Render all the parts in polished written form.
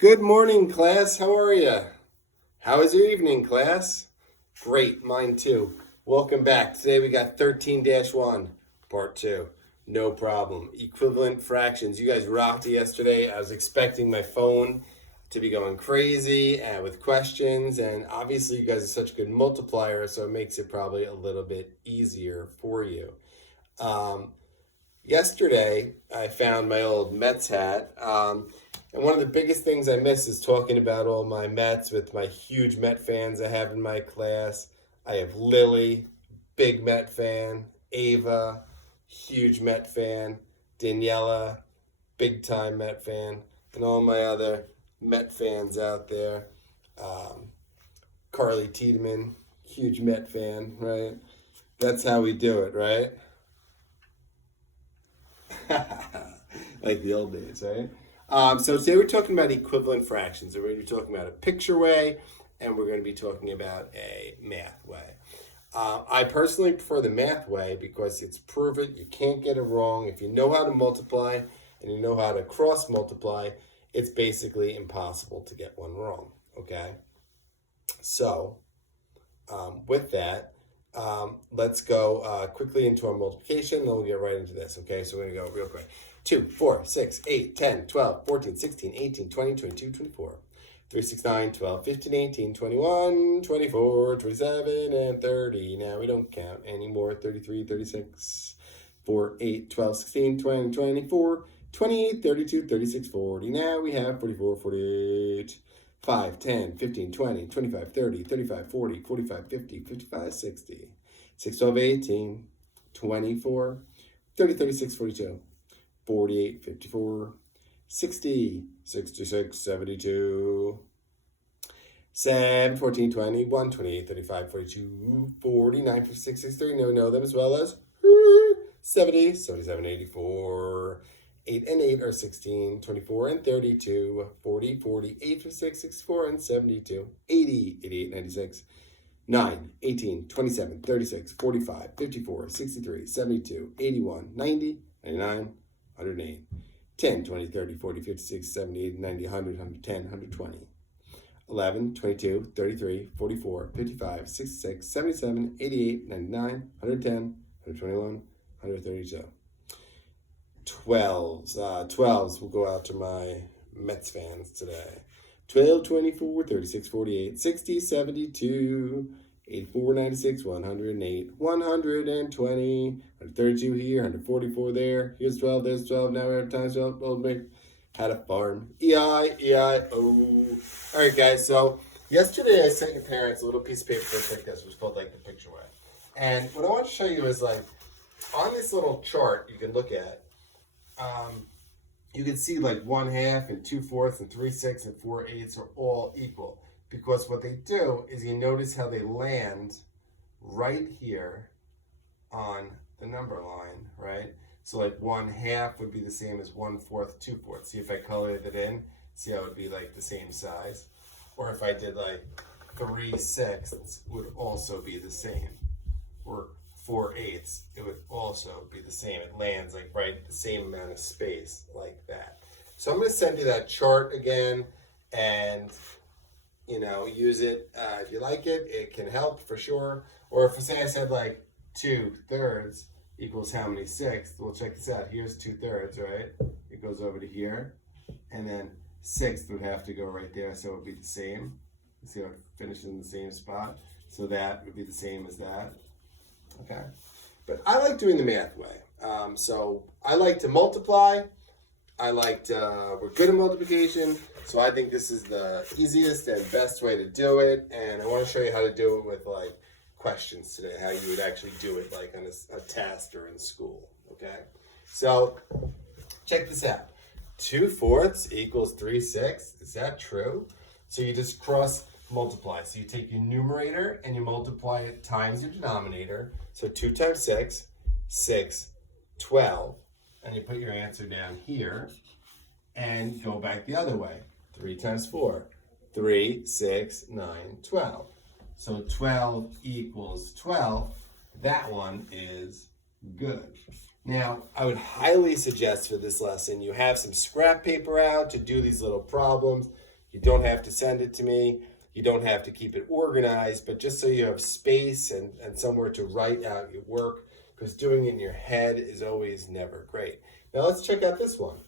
Good morning, class. How are you? How was your evening, class? Great, mine too. Welcome back. Today we got 13-1, part 2. No problem. Equivalent fractions. You guys rocked it yesterday. I was expecting my phone to be going crazy with questions, and obviously you guys are such good multipliers, so it makes it probably a little bit easier for you. Um, Yesterday, I found my old Mets hat. And one of the biggest things I miss is talking about all my Mets with my huge Met fans I have in my class. I have Lily, big Met fan, Ava, huge Met fan, Daniela, big time Met fan, and all my other Met fans out there. Um, Carly Tiedemann, huge Met fan, right? That's how we do it, right? Like the old days, right? So today we're talking about equivalent fractions. We're going to be talking about a picture way, and we're going to be talking about a math way. I personally prefer the math way because it's proven you can't get it wrong. If you know how to multiply and you know how to cross multiply, it's basically impossible to get one wrong. Okay? So, with that, let's go quickly into our multiplication, then we'll get right into this. Okay, so we're going to go real quick. 2, 4, 6, 8, 10, 12, 14, 16, 18, 20, 22, 24. 3, 6, 9, 12, 15, 18, 21, 24, 27, and 30. Now we don't count anymore. 33, 36, 4, 8, 12, 16, 20, 24, 28, 32, 36, 40. Now we have 44, 48. 5, 10, 15, 20, 25, 30, 35, 40, 45, 50, 55, 60, 6, 12, 18, 24, 30, 36, 42, 48, 54, 60, 66, 72, 7, 14, 21, 28, 35, 42, 49, 56, 63. Now we know them as well as 70, 77, 84. 8 and 8 are 16, 24 and 32, 40, 48, 56, 64, and 72, 80, 88, 96, 9, 18, 27, 36, 45, 54, 63, 72, 81, 90, 99, 108, 10, 20, 30, 40, 56, 70, 90, 100, 110, 120, 11, 22, 33, 44, 55, 66, 77, 88, 99, 110, 121, 132. 12s. 12s will go out to my Mets fans today. 12, 24, 36, 48, 60, 72, 84, 96, 108, 120, 132 here, 144 there. Here's 12, there's 12. Now we have times 12. Old Mick had a farm. E-I-E-I-O. All right, guys. So yesterday I sent your parents a little piece of paper just like this. It was called like the picture way. And what I want to show you is like on this little chart you can look at, you can see like 1/2 and 2/4 and 3/6 and 4/8 are all equal because what they do is you notice how they land right here on the number line, right? So like 1/2 would be the same as 1/4, 2/4. See if I colored it in, see how it would be like the same size. Or if I did like 3/6 would also be the same. Or 4/8, it would also be the same. It lands like right the same amount of space like that. So I'm going to send you that chart again, and use it if you like it. It can help for sure. Or if say I said like 2/3 equals how many sixths? Well, check this out. Here's 2/3, right? It goes over to here, and then sixth would have to go right there, so it would be the same. See how it finishes in the same spot. So that would be the same as that. Okay, but I like doing the math way. So I like to multiply. We're good at multiplication. So I think this is the easiest and best way to do it. And I want to show you how to do it with like questions today, how you would actually do it like on a test or in school. Okay, so check this out. 2/4 equals 3/6. Is that true? So you just cross multiply. So you take your numerator and you multiply it times your denominator. So 2 times 6, 6, 12. And you put your answer down here and go back the other way. 3 times 4, 3, 6, 9, 12. So 12 equals 12. That one is good. Now, I would highly suggest for this lesson you have some scrap paper out to do these little problems. You don't have to send it to me. You don't have to keep it organized, but just so you have space and somewhere to write out your work, because doing it in your head is always never great. Now let's check out this one.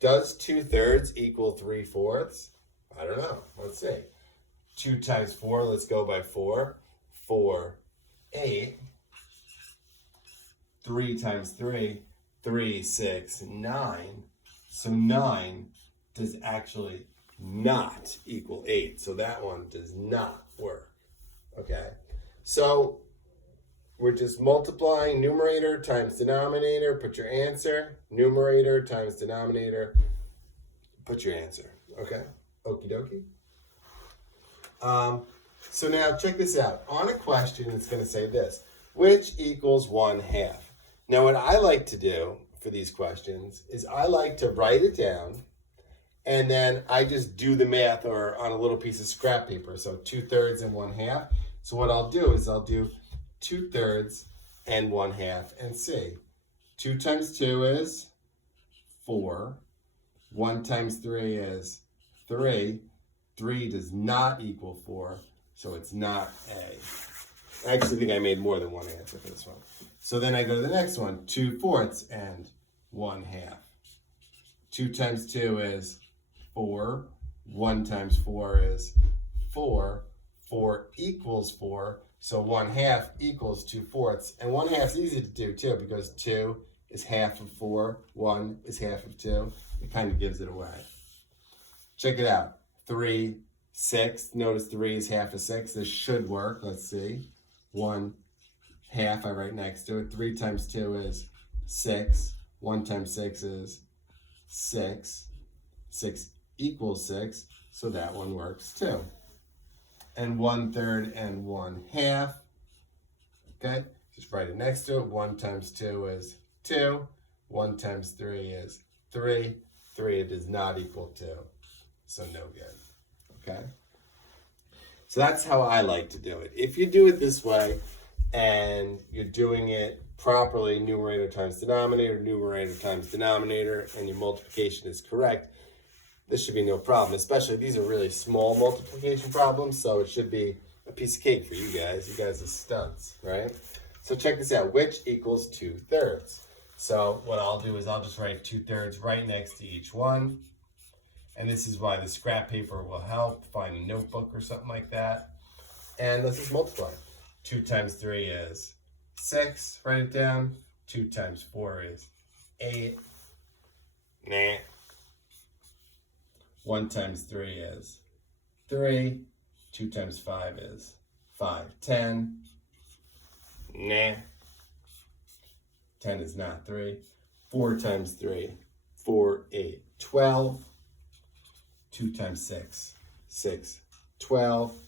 Does 2/3 equal 3/4? I don't know. Let's see. 2 times 4, let's go by 4. 4, 8. 3 times 3, 3, 6, 9. So 9 does actually not equal 8. So that one does not work. Okay? So we're just multiplying numerator times denominator. Put your answer. Numerator times denominator. Put your answer. Okay? Okie dokie. So now check this out. On a question, it's going to say this. Which equals 1/2? Now what I like to do for these questions is I like to write it down, and then I just do the math or on a little piece of scrap paper. So 2/3 and 1/2. So what I'll do is I'll do 2/3 and 1/2 and see. 2 times 2 is 4. 1 times 3 is 3. 3 does not equal 4, so it's not A. I actually think I made more than one answer for this one. So then I go to the next one, 2/4 and 1/2. 2 times 2 is 4. 1 times 4 is 4. 4 equals 4. So 1/2 equals 2/4. And 1/2 is easy to do too, because 2 is half of 4. 1 is half of 2. It kind of gives it away. Check it out. 3, 6. Notice 3 is half of 6. This should work. Let's see. 1/2 I write next to it. 3 times 2 is 6. 1 times 6 is 6. 6 equals 6. So that one works too. And 1/3 and 1/2. Okay, just write it next to it. 1 times 2 is 2. 1 times 3 is 3. 3 does not equal 2. So no good. Okay? So that's how I like to do it. If you do it this way and you're doing it properly, numerator times denominator, and your multiplication is correct, this should be no problem. Especially these are really small multiplication problems, so it should be a piece of cake for you guys. You guys are studs, right? So check this out. Which equals 2/3? So what I'll do is I'll just write 2/3 right next to each one. And this is why the scrap paper will help. Find a notebook or something like that. And let's just multiply. 2 times 3 is 6. Write it down. 2 times 4 is 8. Nah. 1 times 3 is 3. 2 times 5 is 5. 10. Nah. 10 is not 3. 4 times 3, 4, 8, 12. 2 times 6, 6, 12.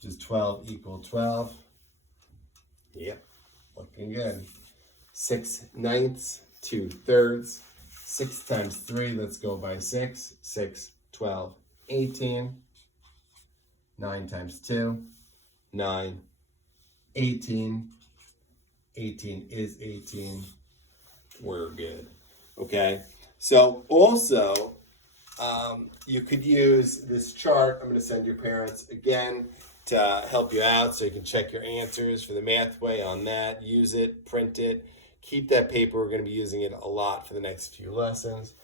Does 12 equal 12? Yep, looking good. 6/9, 2/3. 6 times 3, let's go by 6. 6, 12, 18. 9 times 2, 9, 18. 18 is 18. We're good. Okay, so also, you could use this chart. I'm going to send your parents again to help you out so you can check your answers for the Mathway on that. Use it, print it, keep that paper. We're going to be using it a lot for the next few lessons.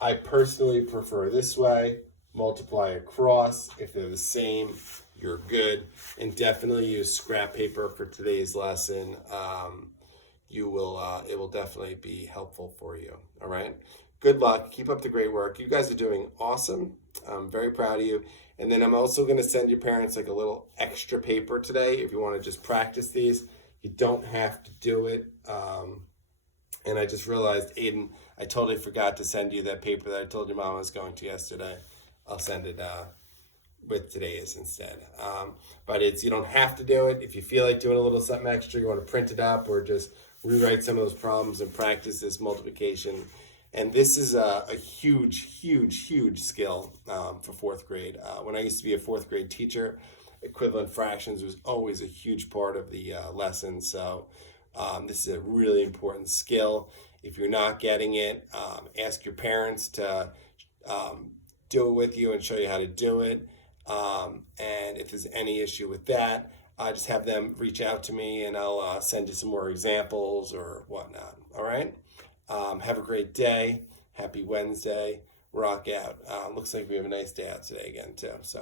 I personally prefer this way. Multiply across. If they're the same, you're good. And definitely use scrap paper for today's lesson. It will definitely be helpful for you. All right. Good luck. Keep up the great work. You guys are doing awesome. I'm very proud of you. And then I'm also going to send your parents like a little extra paper today if you want to just practice these. You don't have to do it. And I just realized, Aiden, I totally forgot to send you that paper that I told your mom I was going to yesterday. I'll send it with today's instead. But you don't have to do it. If you feel like doing a little something extra, you want to print it up or just rewrite some of those problems and practice this multiplication. And this is a huge, huge, huge skill for fourth grade. When I used to be a fourth grade teacher, equivalent fractions was always a huge part of the lesson. So this is a really important skill. If you're not getting it, ask your parents to do it with you and show you how to do it. And if there's any issue with that, just have them reach out to me and I'll send you some more examples or whatnot. All right? Have a great day. Happy Wednesday. Rock out. Looks like we have a nice day out today again, too. So.